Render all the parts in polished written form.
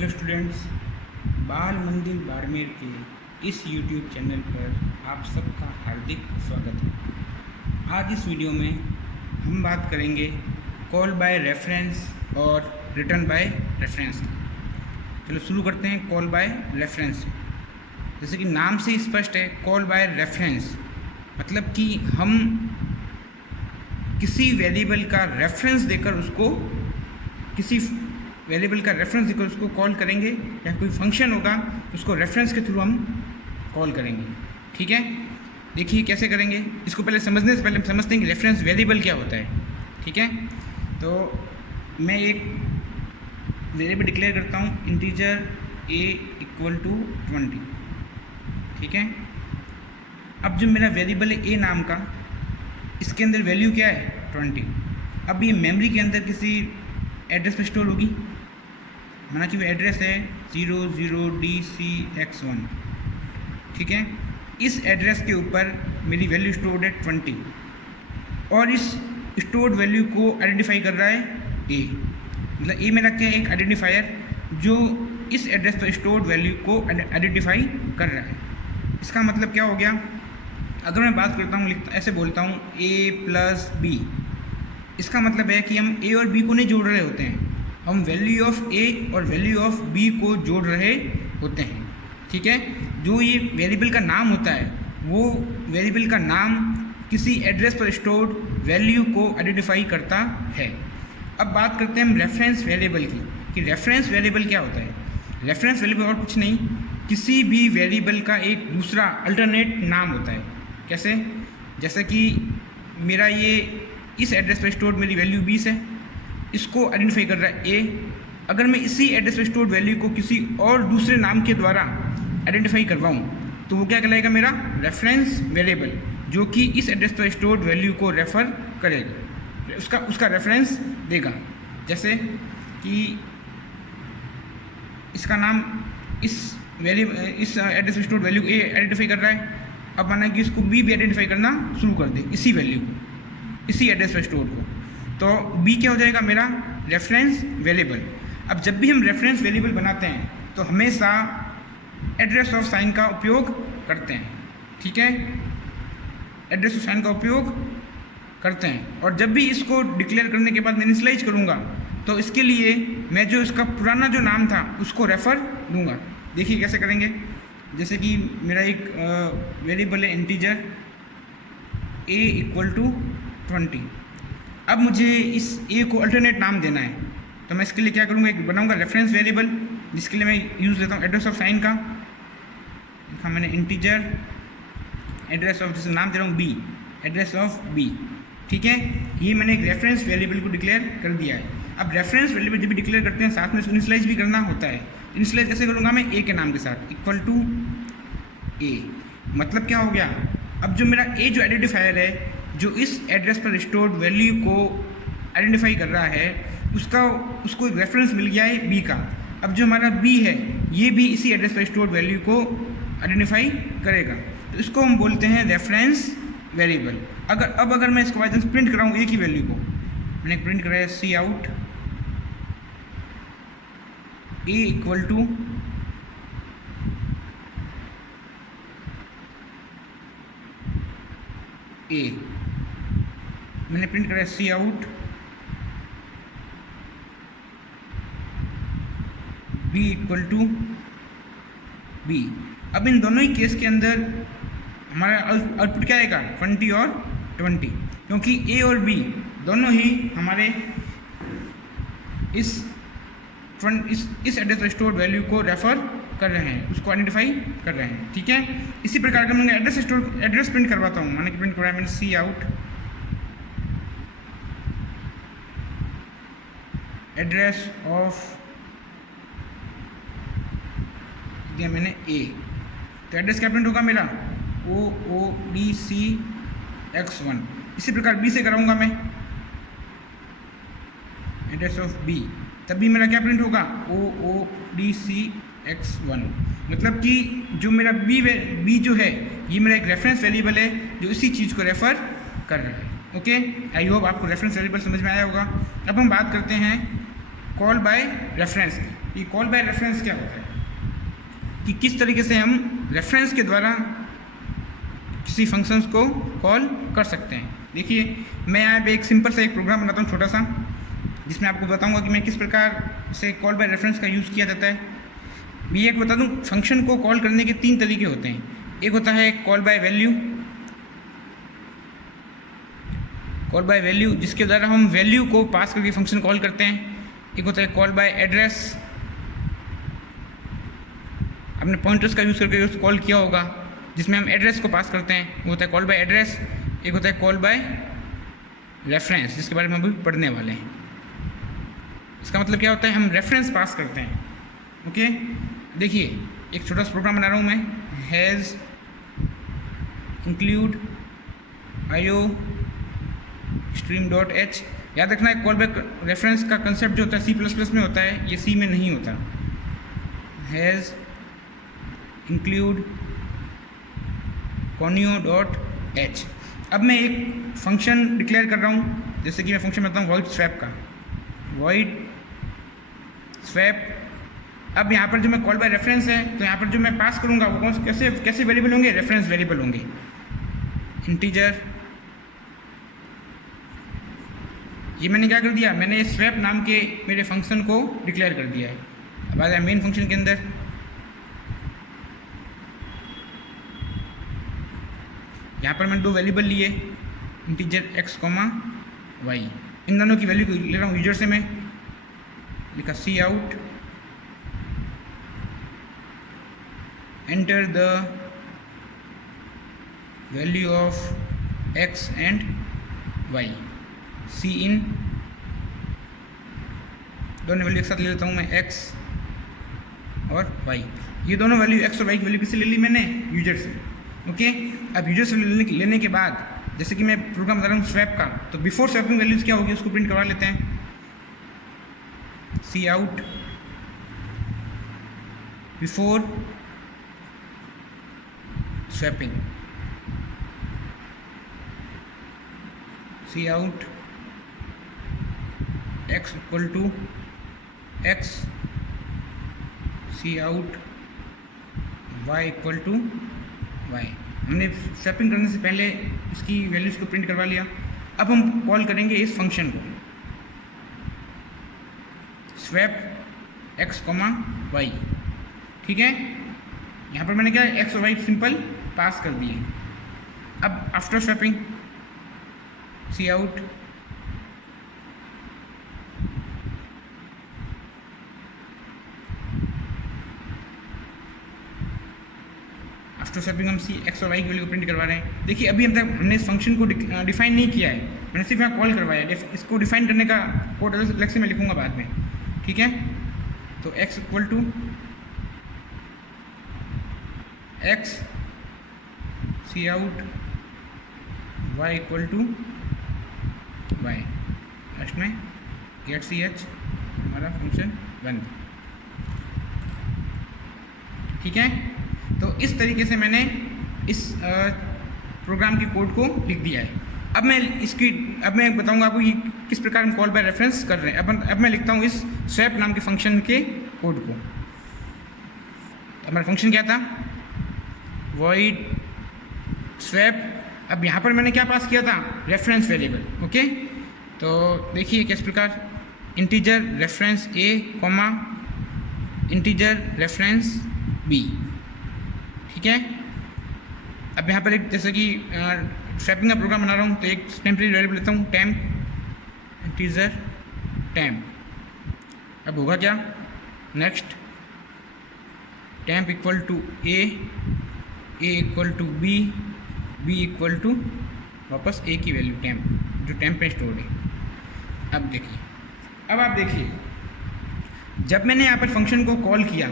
Hello students, बाल मंदिर बाड़मेर के इस यूट्यूब चैनल पर आप सबका हार्दिक स्वागत है। आज इस वीडियो में हम बात करेंगे कॉल बाय रेफरेंस और रिटर्न बाय रेफरेंस की। चलो शुरू करते हैं कॉल बाय रेफरेंस से। जैसे कि नाम से स्पष्ट है, कॉल बाय रेफरेंस मतलब कि हम किसी वेरिएबल का रेफरेंस देकर उसको कॉल करेंगे, या कोई फंक्शन होगा उसको रेफरेंस के थ्रू हम कॉल करेंगे। ठीक है, देखिए कैसे करेंगे। इसको पहले समझने से पहले हम समझते हैं कि रेफरेंस वेरिएबल क्या होता है। ठीक है, तो मैं एक वेरिएबल डिक्लेयर करता हूँ, इंटीजर a = 20। ठीक है, अब जो मेरा वेरिएबल है a नाम का, इसके अंदर वैल्यू क्या है 20। अब ये मेमोरी के अंदर किसी एड्रेस पर स्टोर होगी, माना कि वो एड्रेस है 00DC_X1। ठीक है, इस एड्रेस के ऊपर मेरी वैल्यू स्टोर्ड है 20 और इस स्टोर्ड वैल्यू को आइडेंटिफाई कर रहा है a। मतलब a मेरा क्या है, एक आइडेंटिफायर जो इस एड्रेस पर स्टोर्ड वैल्यू को आइडेंटिफाई कर रहा है। इसका मतलब क्या हो गया, अगर मैं बात करता हूँ, ऐसे बोलता हूँ a + b, इसका मतलब है कि हम a और b को नहीं जोड़ रहे होते हैं, हम वैल्यू ऑफ a और वैल्यू ऑफ b को जोड़ रहे होते हैं। ठीक है, जो ये वेरिएबल का नाम होता है, वो वेरिएबल का नाम किसी एड्रेस पर स्टोर्ड वैल्यू को आइडेंटिफाई करता है। अब बात करते हैं हम रेफरेंस वेरिएबल की, कि रेफरेंस वेरिएबल क्या होता है। रेफरेंस वेरिएबल और कुछ नहीं, किसी भी वेरिएबल का एक दूसरा अल्टरनेट नाम होता है। कैसे, जैसे कि मेरा ये इस एड्रेस पर स्टोर्ड मेरी वैल्यू 20 है, इसको आइडेंटिफाई कर रहा है a। अगर मैं इसी एड्रेस पर स्टोर्ड वैल्यू को किसी और दूसरे नाम के द्वारा आइडेंटिफाई करवाऊँ तो वो क्या कहलाएगा, मेरा रेफरेंस वेरिएबल, जो कि इस एड्रेस पर स्टोर्ड वैल्यू को रेफ़र करेगा, उसका रेफरेंस देगा। जैसे कि इसका नाम इस एड्रेस पर स्टोर्ड वैल्यू a आइडेंटिफाई कर रहा है, अब माना कि इसको b भी आइडेंटिफाई करना शुरू कर दे, इसी वैल्यू को, इसी एड्रेस पर स्टोर को, तो b क्या हो जाएगा, मेरा रेफरेंस वेरिएबल। अब जब भी हम रेफरेंस वेरिएबल बनाते हैं तो हमेशा एड्रेस ऑफ साइन का उपयोग करते हैं। ठीक है, एड्रेस ऑफ साइन का उपयोग करते हैं, और जब भी इसको डिक्लेयर करने के बाद मैं इनिशियलाइज करूँगा तो इसके लिए मैं जो इसका पुराना जो नाम था उसको रेफ़र दूंगा। देखिए कैसे करेंगे। जैसे कि मेरा एक वेरिएबल है इंटीजर a = 20। अब मुझे इस a को अल्टरनेट नाम देना है, तो मैं इसके लिए क्या करूँगा, एक बनाऊँगा रेफरेंस वेरिएबल, जिसके लिए मैं यूज़ लेता हूँ एड्रेस ऑफ साइन का। लिखा मैंने इंटीजर एड्रेस ऑफ, जैसे नाम दे रहा हूँ b, एड्रेस ऑफ b। ठीक है, ये मैंने एक रेफरेंस वेरिएबल को डिक्लेयर कर दिया है। अब रेफरेंस वेरिएबल जब भी डिक्लेयर करते हैं साथ में इसको इनिशियलाइज भी करना होता है। इनिशियलाइज कैसे करूँगा, मैं a के नाम के साथ = a। मतलब क्या हो गया, अब जो मेरा a जो आइडेंटिफायर है, जो इस एड्रेस पर स्टोर्ड वैल्यू को आइडेंटिफाई कर रहा है, उसको एक रेफरेंस मिल गया है b का। अब जो हमारा b है, ये भी इसी एड्रेस पर स्टोर्ड वैल्यू को आइडेंटिफाई करेगा, तो इसको हम बोलते हैं रेफरेंस वेरिएबल। अगर मैं इसको वाइज प्रिंट कराऊँ a की वैल्यू को, मैंने प्रिंट कराया cout a = a, मैंने प्रिंट कराया cout b = b। अब इन दोनों ही केस के अंदर हमारा आउटपुट क्या आएगा, 20 और 20, क्योंकि a और b दोनों ही हमारे इस एड्रेस पर स्टोर्ड वैल्यू को रेफ़र कर रहे हैं, उसको आइडेंटिफाई कर रहे हैं। ठीक है, इसी प्रकार का मैं एड्रेस प्रिंट करवाता हूँ, मैंने प्रिंट करवाया मैंने cout एड्रेस ऑफ, दिया मैंने a, तो एड्रेस क्या प्रिंट होगा मेरा OODCX1। इसी प्रकार b से कराऊंगा मैं एड्रेस ऑफ b, तब भी मेरा क्या प्रिंट होगा OODCX1। मतलब कि जो मेरा b जो है, ये मेरा एक रेफरेंस वेरिएबल है जो इसी चीज़ को रेफ़र कर रहा है। ओके, आई होप आपको रेफरेंस वेरिएबल समझ में आया होगा। अब हम बात करते हैं कॉल बाय रेफरेंस की। ये कॉल बाय रेफरेंस क्या होता है कि किस तरीके से हम रेफरेंस के द्वारा किसी फंक्शंस को कॉल कर सकते हैं। देखिए मैं यहाँ पे एक सिंपल सा एक प्रोग्राम बनाता हूँ छोटा सा, जिसमें आपको बताऊँगा कि मैं किस प्रकार से कॉल बाय रेफरेंस का यूज़ किया जाता है। मैं एक बता दूँ, फंक्शन को कॉल करने के 3 तरीके होते हैं। एक होता है call by value, call by value जिसके द्वारा हम वैल्यू को पास करके फंक्शन कॉल करते हैं। एक होता है कॉल बाय एड्रेस, आपने पॉइंटर्स का यूज़ करके उसको कॉल किया होगा, जिसमें हम एड्रेस को पास करते हैं, वो होता है कॉल बाय एड्रेस। एक होता है कॉल बाय रेफरेंस, जिसके बारे में हम अभी पढ़ने वाले हैं। इसका मतलब क्या होता है, हम रेफरेंस पास करते हैं। ओके, देखिए एक छोटा सा प्रोग्राम बना रहा हूँ मैं, has include IO stream dot H. याद रखना है कॉल बैक रेफरेंस का कंसेप्ट जो होता है C++ में होता है, ये C में नहीं होता। Has include conio dot H. अब मैं एक फंक्शन डिक्लेयर कर रहा हूँ, जैसे कि मैं फंक्शन बताऊँ void swap का, void swap। अब यहाँ पर जो मैं कॉल बाय रेफरेंस है, तो यहाँ पर जो मैं पास करूँगा वो कौन कैसे कैसे वेरिएबल होंगे, रेफरेंस वेरिएबल होंगे। इंटीजर, ये मैंने क्या कर दिया, मैंने स्वैप नाम के मेरे फंक्शन को डिक्लेयर कर दिया है। अब आ जाए मेन फंक्शन के अंदर, यहाँ पर मैंने 2 वेरिएबल लिए, इंटीजर x, y। इन दोनों की वैल्यू ले रहा हूँ यूजर से, मैं लिखा cout enter the value of x and y, cin. दोनों वैल्यू एक साथ ले लेता हूँ मैं, x और y। ये दोनों वैल्यू x और y की वैल्यू किससे ले ली मैंने, यूजर से। ओके, अब यूजर से लेने के बाद जैसे कि मैं प्रोग्राम बता रहा हूँ स्वैप का, तो बिफोर स्वैपिंग वैल्यूज क्या होगी उसको प्रिंट करवा लेते हैं। Cout before swapping, cout x equal to x, cout y equal to y। हमने स्वैपिंग करने से पहले इसकी वैल्यूज़ को प्रिंट करवा लिया। अब हम कॉल करेंगे इस फंक्शन को, स्वैप x, y। ठीक है, यहाँ पर मैंने क्या x और y सिंपल पास कर दिए। अब आफ्टर स्वैपिंग सी आउट आफ्टर स्वैपिंग हम सी x और y की वैल्यू को प्रिंट करवा रहे हैं। देखिए अभी हम तक हमने इस फंक्शन को डिफाइन नहीं किया है, मैंने सिर्फ यहाँ कॉल करवाया है। इसको डिफाइन करने का कोड अलग से मैं लिखूँगा बाद में। ठीक है, तो x equal to x, cout y equal to y, last में गेट सी एच, हमारा फंक्शन बंद। ठीक है, तो इस तरीके से मैंने इस प्रोग्राम के कोड को लिख दिया है। अब मैं बताऊंगा आपको ये किस प्रकार हम कॉल बाय रेफरेंस कर रहे हैं। अब मैं लिखता हूँ इस स्वैप नाम के फंक्शन के कोड को। हमारा फंक्शन क्या था, void swap। अब यहाँ पर मैंने क्या पास किया था, रेफरेंस वेरिएबल। ओके, तो देखिए किस प्रकार, integer reference a, integer reference b। ठीक है, अब यहाँ पर एक जैसे कि स्वैपिंग का प्रोग्राम बना रहा हूँ, तो एक टेम्परेरी वेरिएबल लेता हूँ टेम्प, इंटीजर टेम्प। अब होगा क्या, next temp equal to a equal to b equal to वापस a की वैल्यू टेम्प, जो टेम्प में स्टोर है। अब आप देखिए जब मैंने यहाँ पर फंक्शन को कॉल किया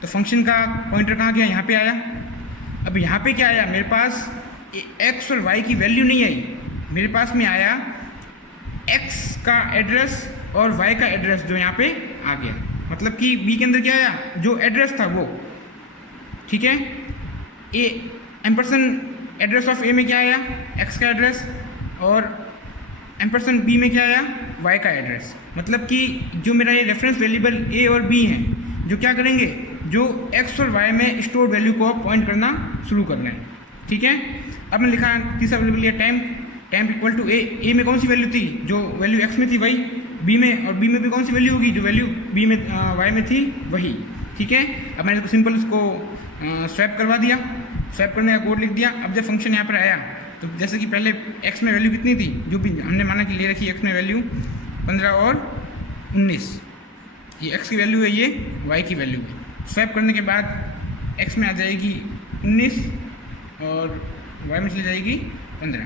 तो फंक्शन का पॉइंटर कहाँ गया, यहाँ पे आया। अब यहाँ पे क्या आया, मेरे पास x और y की वैल्यू नहीं आई, मेरे पास में आया x का एड्रेस और y का एड्रेस जो यहाँ पे आ गया। मतलब कि b के अंदर क्या आया, जो एड्रेस था वो। ठीक है, एम्परसेंड एड्रेस ऑफ a में क्या आया, x का एड्रेस, और एम्परसेंड b में क्या आया, वाई का एड्रेस, मतलब कि जो मेरा ये रेफरेंस वेरिएबल ए और बी हैं जो क्या करेंगे, जो एक्स और वाई में स्टोर वैल्यू को पॉइंट करना शुरू कर रहे हैं। ठीक है, अब मैं लिखा तीसरा वेरिएबल लिया टाइम इक्वल टू ए में कौन सी वैल्यू थी, जो वैल्यू एक्स में थी वही बी में, और बी में भी कौन सी वैल्यू होगी, जो वैल्यू बी में वाई में थी वही। ठीक है, अब मैंने सिंपल उसको स्वैप करवा दिया, स्वैप करने का कोड लिख दिया। अब जब फंक्शन यहाँ पर आया तो जैसे कि पहले एक्स में वैल्यू कितनी थी, जो भी हमने माना कि ले रखी एक्स में वैल्यू 15 और 19, ये एक्स की वैल्यू है, ये वाई की वैल्यू है। स्वैप करने के बाद एक्स में आ जाएगी 19 और वाई में चली जाएगी 15।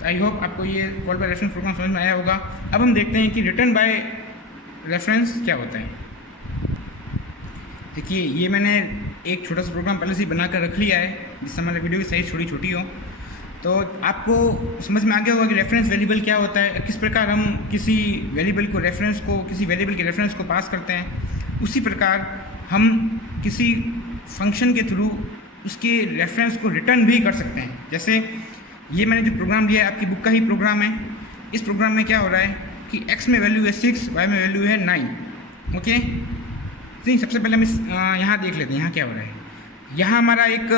तो आई होप आपको ये कॉल बाय रेफरेंस प्रोग्राम समझ में आया होगा। अब हम देखते हैं कि रिटर्न बाय रेफरेंस क्या होता है। देखिए, ये मैंने एक छोटा सा प्रोग्राम पहले से ही बना कर रख लिया है जिससे हमारे वीडियो की साइज थोड़ी छोटी हो, तो आपको समझ में आ गया होगा कि रेफरेंस वेरिएबल क्या होता है, किस प्रकार हम किसी वेरिएबल को रेफरेंस को किसी वेरिएबल के रेफरेंस को पास करते हैं। उसी प्रकार हम किसी फंक्शन के थ्रू उसके रेफरेंस को रिटर्न भी कर सकते हैं। जैसे ये मैंने जो प्रोग्राम लिया है आपकी बुक का ही प्रोग्राम है। इस प्रोग्राम में क्या हो रहा है कि x में वैल्यू है 6, y में वैल्यू है 9। ओके, तो सबसे पहले हम यहाँ देख लेते हैं यहाँ क्या हो रहा है। यहाँ हमारा एक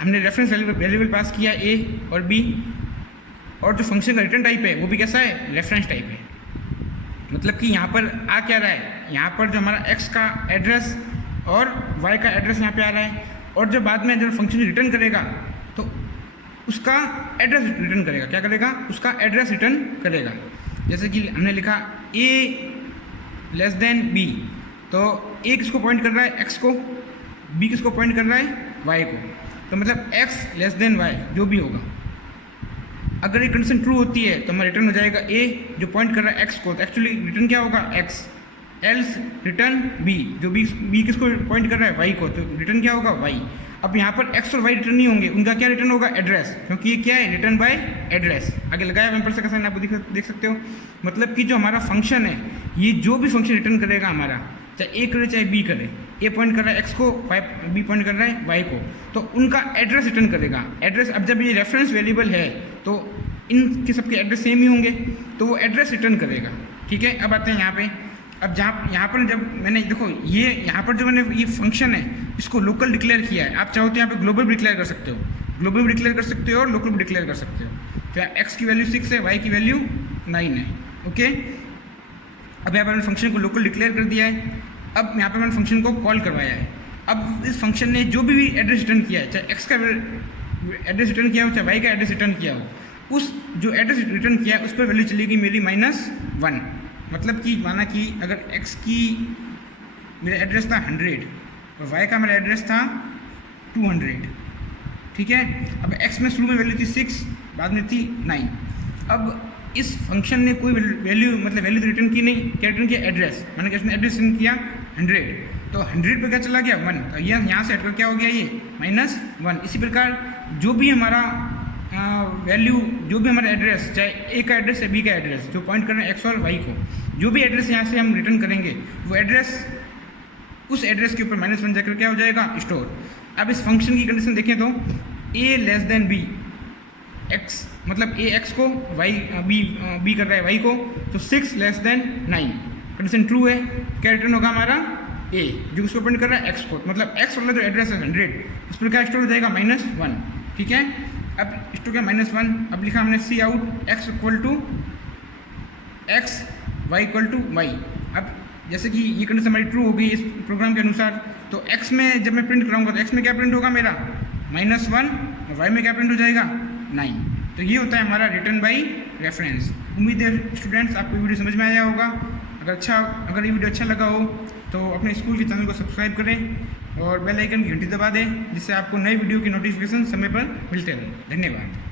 हमने रेफरेंस वेरिएबल पास किया a और b, और जो फंक्शन का रिटर्न टाइप है वो भी कैसा है, रेफरेंस टाइप है। मतलब कि यहाँ पर आ क्या रहा है, यहाँ पर जो हमारा x का एड्रेस और y का एड्रेस यहाँ पे आ रहा है, और जब बाद में जब फंक्शन रिटर्न करेगा तो उसका एड्रेस रिटर्न करेगा। क्या करेगा, उसका एड्रेस रिटर्न करेगा। जैसे कि हमने लिखा a लेस देन b, तो a किसको पॉइंट कर रहा है, x को, b किसको पॉइंट कर रहा है, y को। तो मतलब x लेस देन y जो भी होगा, अगर ये कंडीशन ट्रू होती है तो हमारा रिटर्न हो जाएगा a जो पॉइंट कर रहा है x को, तो एक्चुअली रिटर्न क्या होगा, x। एल्स रिटर्न b, जो b किसको पॉइंट कर रहा है, y को, तो रिटर्न क्या होगा, y। अब यहाँ पर x और y रिटर्न नहीं होंगे, उनका क्या रिटर्न होगा, एड्रेस, क्योंकि ये क्या है, रिटर्न बाय एड्रेस। आगे लगाया वेम्पर से कैसा आप देख सकते हो। मतलब कि जो हमारा फंक्शन है, ये जो भी फंक्शन रिटर्न करेगा हमारा, चाहे a करे चाहे b करे, a पॉइंट कर रहा है x को, b पॉइंट कर रहा है y को, तो उनका एड्रेस रिटर्न करेगा। एड्रेस, अब जब ये रेफरेंस वेरिएबल है तो इनके सबके एड्रेस सेम ही होंगे, तो वो एड्रेस रिटर्न करेगा। ठीक है, अब आते हैं यहाँ पे। अब यहाँ पर जब मैंने देखो ये यहाँ पर जो मैंने ये फंक्शन है इसको लोकल डिक्लेयर किया है। आप चाहो तो यहाँ पे ग्लोबल भी डिक्लेयर कर सकते हो, ग्लोबल भी डिक्लेयर कर सकते हो और लोकल भी डिक्लेयर कर सकते हो। तो x की वैल्यू 6 है, y की वैल्यू 9 है। ओके, अब यहाँ पर मैंने फंक्शन को लोकल डिक्लेयर कर दिया है। अब यहाँ पर मैंने फंक्शन को कॉल करवाया है। अब इस फंक्शन ने जो भी एड्रेस रिटर्न किया है, चाहे x का एड्रेस रिटर्न किया हो चाहे y का एड्रेस रिटर्न किया हो, उस जो एड्रेस रिटर्न किया है उस पर वैल्यू चलेगी मेरी -1। मतलब कि माना कि अगर x की मेरा एड्रेस था 100 और y का मेरा एड्रेस था 200। ठीक है, अब x में शुरू में वैल्यू थी 6, बाद में थी 9। अब इस फंक्शन ने कोई वैल्यू मतलब वैल्यू रिटर्न की नहीं, क्या रिटर्न किया, एड्रेस। मैंने इसने एड्रेस रिटर्न किया 100, तो 100 पे क्या चला गया 1, तो यहाँ से हटकर क्या हो गया, ये -1। इसी प्रकार जो भी हमारा वैल्यू, जो भी हमारा एड्रेस, चाहे a का एड्रेस है b का एड्रेस, जो पॉइंट कर रहे हैं x और y को, जो भी एड्रेस यहाँ से हम रिटर्न करेंगे वो एड्रेस उस एड्रेस के ऊपर -1 जाकर क्या हो जाएगा, स्टोर। अब इस फंक्शन की कंडीशन देखें तो a less than b, x मतलब a x को, y b कर रहा है y को, तो 6 लेस देन 9 कंडीशन ट्रू है। क्या रिटर्न होगा हमारा, a जो उसको पॉइंट कर रहा है x को, मतलब x वाला जो एड्रेस है 100 उस पर क्या स्टोर हो जाएगा -1। ठीक है, अब स्टोर क्या -1। अब लिखा हमने cout x equal to x, y equal to y। अब जैसे कि ये कंडीशन हमारी ट्रू हो गई इस प्रोग्राम के अनुसार, तो x में जब मैं प्रिंट कराऊंगा तो x में क्या प्रिंट होगा मेरा -1, और y में क्या प्रिंट हो जाएगा 9। तो ये होता है हमारा रिटर्न बाय रेफरेंस। उम्मीद है स्टूडेंट्स आपको वीडियो समझ में आया होगा। अगर ये वीडियो अच्छा लगा हो तो अपने स्कूल के चैनल को सब्सक्राइब करें और बेल आइकन की घंटी दबा दें, जिससे आपको नई वीडियो की नोटिफिकेशन समय पर मिलते रहे। धन्यवाद।